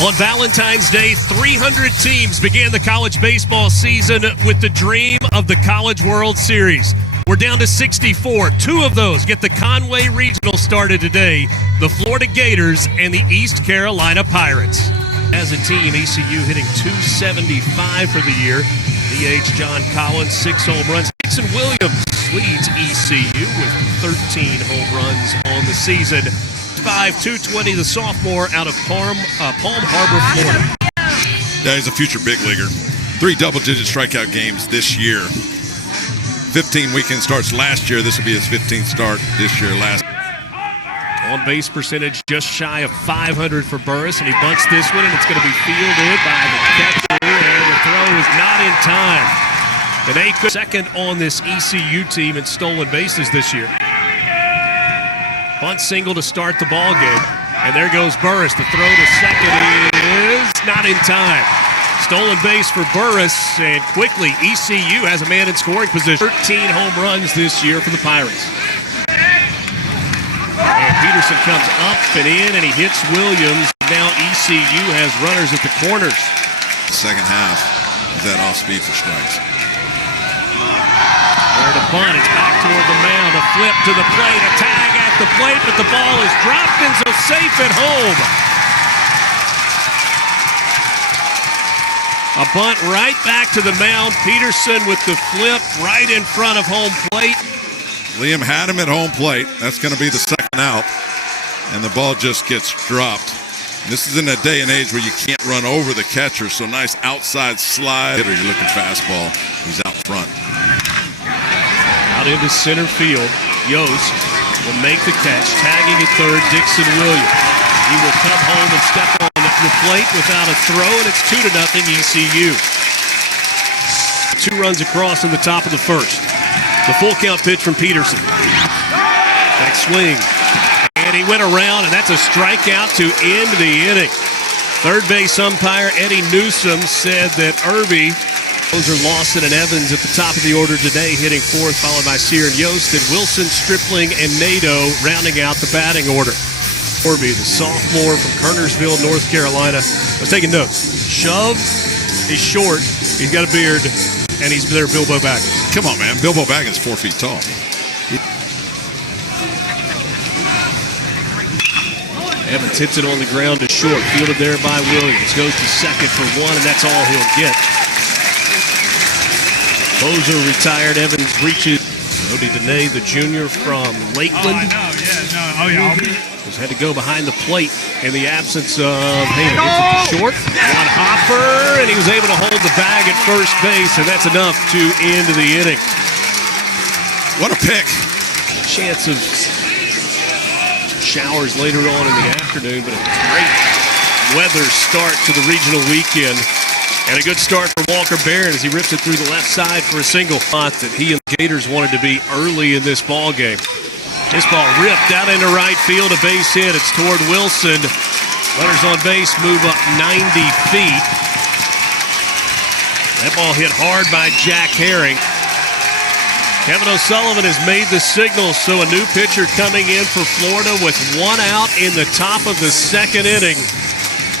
On Valentine's Day, 300 teams began the college baseball season with the dream of the College World Series. We're down to 64. Two of those get the Conway Regional started today, the Florida Gators and the East Carolina Pirates. As a team, ECU hitting .275 for the year. DH John Collins, 6 home runs. Dixon Williams leads ECU with 13 home runs on the season. 5'2", the sophomore out of Palm Harbor, Florida. Yeah, he's a future big leaguer. 3 double-digit strikeout games this year. 15 weekend starts last year. This will be his 15th start this year. On base percentage just shy of 500 for Burris, and he bunts this one, and it's going to be fielded by the catcher, and the throw is not in time. And a second on this ECU team in stolen bases this year. Bunt single to start the ball game, and there goes Burris. The throw to second is not in time. Stolen base for Burris, and quickly ECU has a man in scoring position. 13 home runs this year for the Pirates. And Peterson comes up and in, and he hits Williams. Now ECU has runners at the corners. Second half is that off speed for strikes. There to bunt, it's back toward the mound. A flip to the plate, a tag at the plate, but the ball is dropped and so safe at home. A bunt right back to the mound. Peterson with the flip right in front of home plate. Liam had him at home plate. That's going to be the second out, and the ball just gets dropped. This is in a day and age where you can't run over the catcher, so nice outside slide. You're looking fastball. He's out front. Out into center field. Yost will make the catch. Tagging at third, Dixon Williams. He will come home and step on the plate without a throw, and it's 2-0 ECU. 2 runs across in the top of the first. The full count pitch from Peterson. Next swing. And he went around, and that's a strikeout to end the inning. Third base umpire Eddie Newsom said that Irby, those are Lawson and Evans at the top of the order today, hitting fourth, followed by Sear and Yost, and Wilson, Stripling, and Nadeau rounding out the batting order. Irby, the sophomore from Kernersville, North Carolina. I was taking notes. Shove, he's short, he's got a beard, and he's there, Bilbo Baggins. Come on, man. Bilbo Baggins, 4 feet tall. Evans hits it on the ground to short. Fielded there by Williams. Goes to second for 1, and that's all he'll get. Bozer retired. Evans reaches. Brody Dene, the junior from Lakeland. Just had to go behind the plate in the absence of Heyman. Hits it to short. On Hopper, and he was able to hold the bag at first base, and that's enough to end the inning. What a pick. Chance of showers later on in the afternoon, but a great weather start to the regional weekend. And a good start for Walker Barron as he rips it through the left side for a single. Thought that he and the Gators wanted to be early in this ball game. This ball ripped out into right field, a base hit. It's toward Wilson. Runners on base move up 90 feet. That ball hit hard by Jack Herring. Kevin O'Sullivan has made the signal, so a new pitcher coming in for Florida with 1 out in the top of the second inning.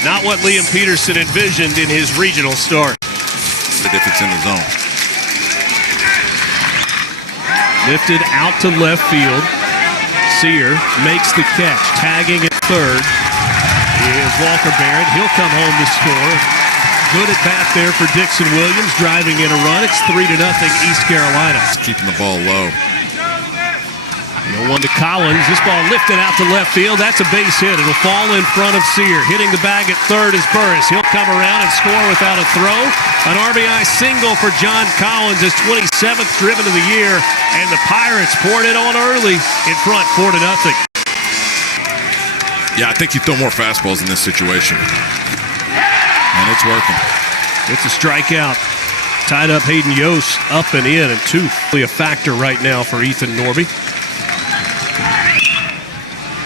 Not what Liam Peterson envisioned in his regional start. But if it's in the zone. Lifted out to left field. Sear makes the catch. Tagging at third is Walker Barron. He'll come home to score. Good at bat there for Dixon Williams, driving in a run. It's 3-0 East Carolina. Keeping the ball low. 0-1 to Collins. This ball lifted out to left field. That's a base hit. It'll fall in front of Sear. Hitting the bag at third is Burris. He'll come around and score without a throw. An RBI single for John Collins, his 27th driven of the year. And the Pirates poured it on early in front, 4-0. Yeah, I think you throw more fastballs in this situation. And it's working. It's a strikeout. Tied up Hayden Yost up and in, and 2 really a factor right now for Ethan Norby.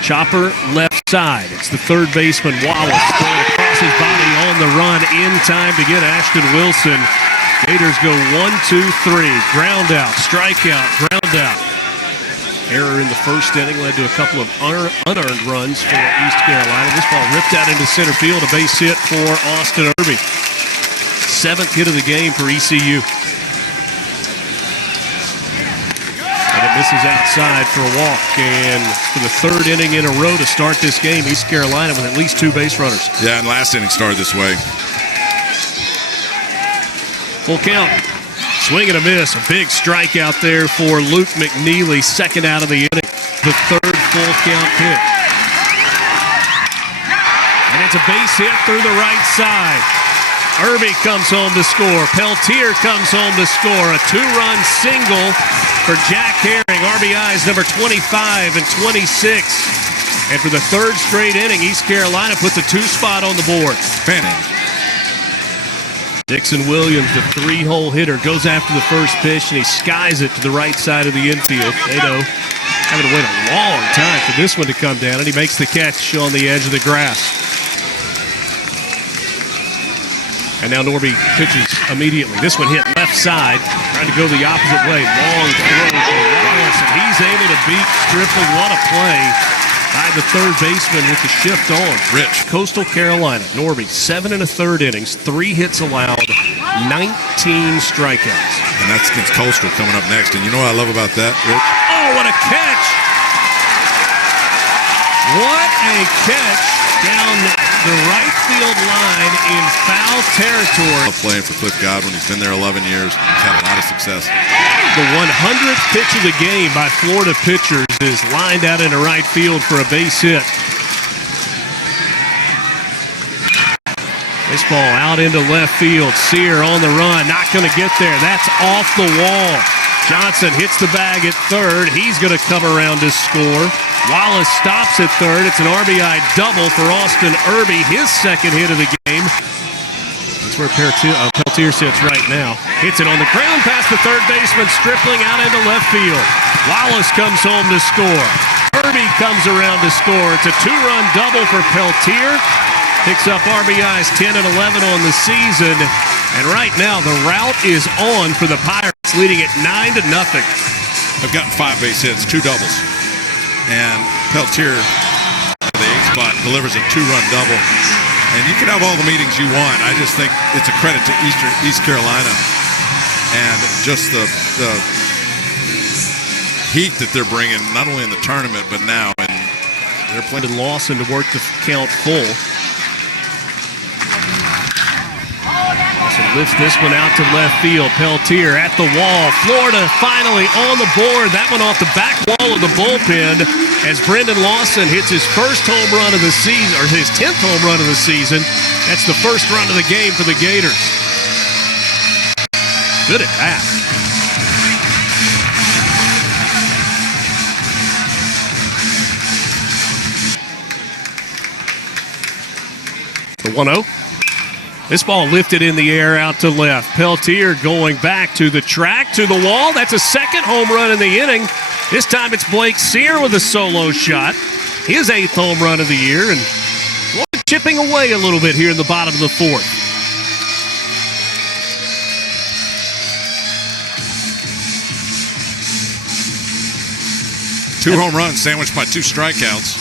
Chopper left side. It's the third baseman Wallace going across his body on the run in time to get Ashton Wilson. Gators go 1, 2, 3. Ground out, strikeout, ground out. Error in the first inning led to a couple of unearned runs for East Carolina. This ball ripped out into center field, a base hit for Austin Irby. 7th hit of the game for ECU. And it misses outside for a walk. And for the 3rd inning in a row to start this game, East Carolina with at least 2 base runners. Yeah, and last inning started this way. Full count. Swing and a miss. A big strikeout there for Luke McNeely, 2nd out of the inning. The 3rd full count pitch. And it's a base hit through the right side. Irby comes home to score. Peltier comes home to score. A 2-run single for Jack Herring. RBIs number 25 and 26. And for the 3rd straight inning, East Carolina puts a 2 spot on the board. Fanning. Dixon Williams, the 3-hole hitter, goes after the first pitch, and he skies it to the right side of the infield. Nadeau having to wait a long time for this one to come down, and he makes the catch on the edge of the grass. And now Norby pitches immediately. This one hit left side, trying to go the opposite way. Long throw for Wallace, and he's able to beat Stripling. What a play by the 3rd baseman with the shift on. Rich. Coastal Carolina, Norby, 7 1/3 innings, 3 hits allowed, 19 strikeouts. And that's against Coastal coming up next. And you know what I love about that, Rich? Oh, what a catch! What a catch down the right field line in foul territory. Playing for Cliff Godwin. He's been there 11 years. He's had a lot of success. The 100th pitch of the game by Florida pitchers is lined out into right field for a base hit. This ball out into left field. Sear on the run. Not going to get there. That's off the wall. Johnson hits the bag at 3rd. He's going to come around to score. Wallace stops at 3rd. It's an RBI double for Austin Irby, his 2nd hit of the game. That's where Peltier sits right now. Hits it on the ground past the 3rd baseman. Stripling out into left field. Wallace comes home to score. Irby comes around to score. It's a 2-run double for Peltier. Picks up RBIs 10 and 11 on the season. And right now, the rout is on for the Pirates, leading at 9-0. They've gotten 5 base hits, 2 doubles. And Peltier, the 8th spot, delivers a 2-run double. And you can have all the meetings you want. I just think it's a credit to East Carolina and just the heat that they're bringing, not only in the tournament, but now. And they're playing Lawson to work the count full. Lawson lifts this one out to left field. Peltier at the wall. Florida finally on the board. That one off the back wall of the bullpen as Brendan Lawson hits his first home run of the season, or his 10th home run of the season. That's the first run of the game for the Gators. Good at bat. The 1-0. This ball lifted in the air out to left. Peltier going back to the track, to the wall. That's a 2nd home run in the inning. This time it's Blake Sear with a solo shot. His 8th home run of the year. And chipping away a little bit here in the bottom of the 4th. Two home runs sandwiched by 2 strikeouts.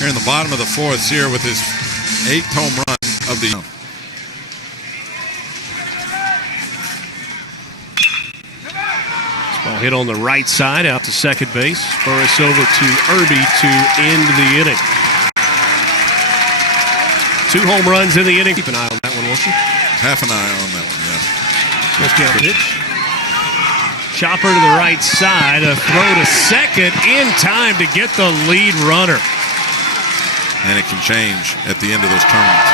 Here in the bottom of the 4th, Sear with his 8th home run of the year. Ball hit on the right side out to second base. Spur us over to Irby to end the inning. 2 home runs in the inning. Keep an eye on that one, won't you? Half an eye on that one, yeah. Full count pitch. Chopper to the right side. A throw to second in time to get the lead runner. And it can change at the end of those tournaments.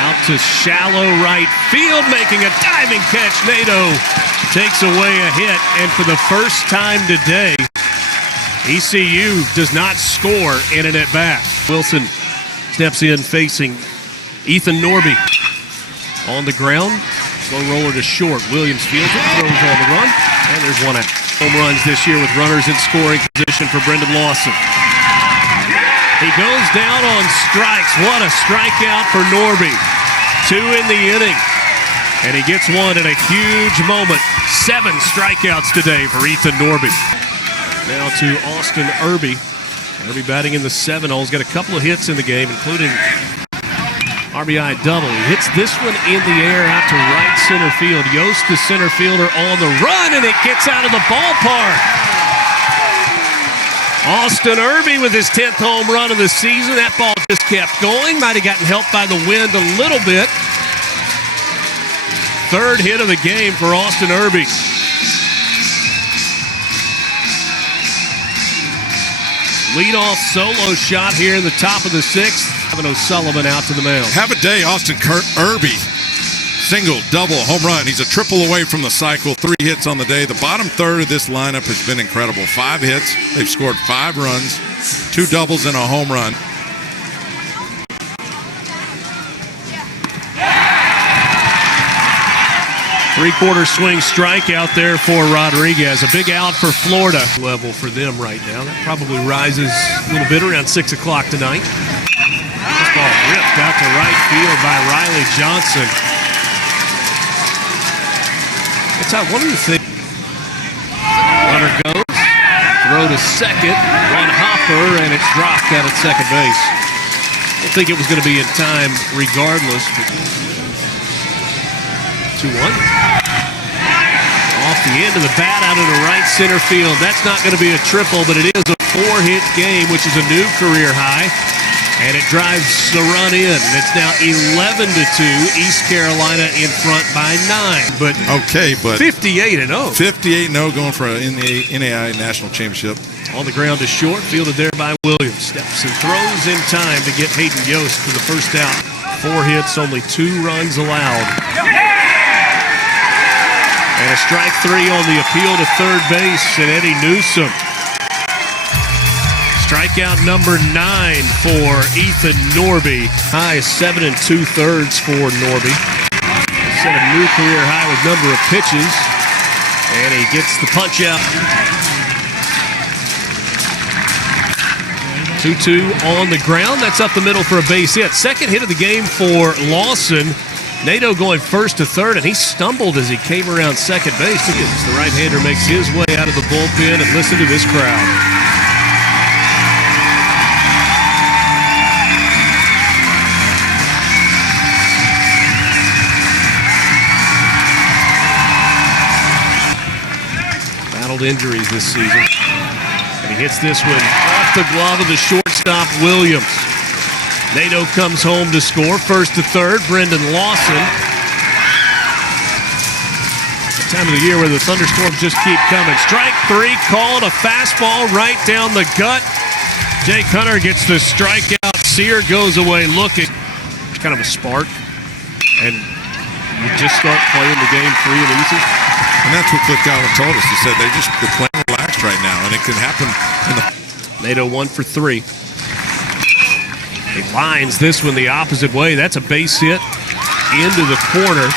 Out to shallow right field, making a diving catch. Nadeau takes away a hit, and for the first time today, ECU does not score in an at-bat. Wilson steps in facing Ethan Norby. On the ground, slow roller to short. Williams fields it, throws on the run, and there's 1 out. Home runs this year with runners in scoring position for Brendan Lawson. He goes down on strikes. What a strikeout for Norby. 2 in the inning. And he gets one at a huge moment. 7 strikeouts today for Ethan Norby. Now to Austin Irby. Irby batting in the 7 hole. He's got a couple of hits in the game, including RBI double. He hits this one in the air out to right center field. Yost, the center fielder, on the run, and it gets out of the ballpark. Austin Irby with his 10th home run of the season. That ball just kept going. Might have gotten helped by the wind a little bit. 3rd hit of the game for Austin Irby. Leadoff solo shot here in the top of the 6th. Kevin O'Sullivan out to the mound. Have a day, Austin Irby. Single, double, home run. He's a triple away from the cycle. 3 hits on the day. The bottom third of this lineup has been incredible. 5 hits. They've scored 5 runs, 2 doubles and a home run. Three-quarter swing strike out there for Rodriguez. A big out for Florida. Level for them right now. That probably rises a little bit around 6 o'clock tonight. This ball ripped out to right field by Riley Johnson. It's out. One of the things. Runner goes. Throw to second. One hopper, and it's dropped out at second base. I don't think it was going to be in time regardless. 2-1. Off the end of the bat out into right center field. That's not going to be a triple, but it is a 4-hit game, which is a new career high. And it drives the run in. It's now 11-2. East Carolina in front by 9. But 58-0. 58-0 going for an NCAA national championship. On the ground to short, fielded there by Williams. Steps and throws in time to get Hayden Yost for the first out. 4 hits, only 2 runs allowed. And a strike 3 on the appeal to third base, and Eddie Newsom. Strikeout number 9 for Ethan Norby. High is 7 2/3 for Norby. Set a new career high with number of pitches, and he gets the punch out. 2-2 on the ground. That's up the middle for a base hit. Second hit of the game for Lawson. Nato going first to third, and he stumbled as he came around second base. The right-hander makes his way out of the bullpen, and listen to this crowd. Battled injuries this season. And he hits this one off the glove of the shortstop, Williams. Nato comes home to score. First to third, Brendan Lawson. The time of the year where the thunderstorms just keep coming. Strike 3, called a fastball right down the gut. Jake Hunter gets the strikeout. Sear goes away looking. It's kind of a spark. And you just start playing the game free and easy. And that's what Cliff Godwin told us. He said they're playing relaxed right now, and it can happen in the... Nato 1 for 3. He lines this one the opposite way. That's a base hit into the corner.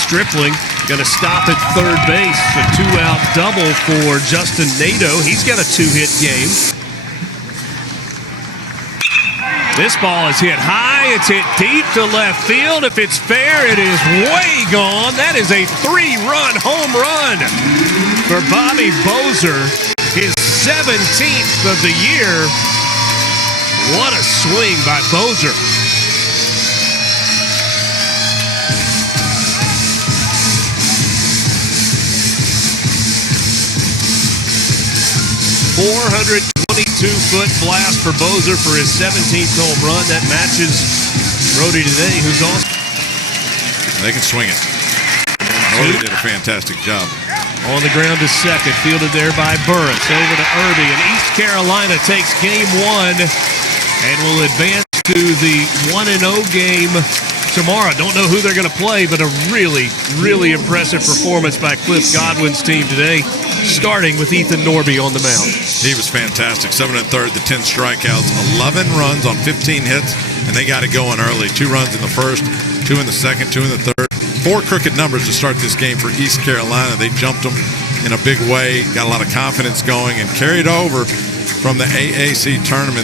Stripling going to stop at third base. A 2-out double for Justin Nato. He's got a 2-hit game. This ball is hit high. It's hit deep to left field. If it's fair, it is way gone. That is a 3-run home run for Bobby Bozer. His 17th of the year. What a swing by Bozer. .422-foot blast for Bozer for his 17th home run. That matches Brody today, who's on. They can swing it. Brody did a fantastic job. On the ground to second, fielded there by Burris. Over to Irby, and East Carolina takes game 1. And will advance to the 1-0 game tomorrow. Don't know who they're going to play, but a really, really impressive performance by Cliff Godwin's team today, starting with Ethan Norby on the mound. He was fantastic. 7 1/3, the 10 strikeouts, 11 runs on 15 hits, and they got it going early. 2 runs in the first, 2 in the second, 2 in the third. 4 crooked numbers to start this game for East Carolina. They jumped them in a big way, got a lot of confidence going, and carried over from the AAC tournament.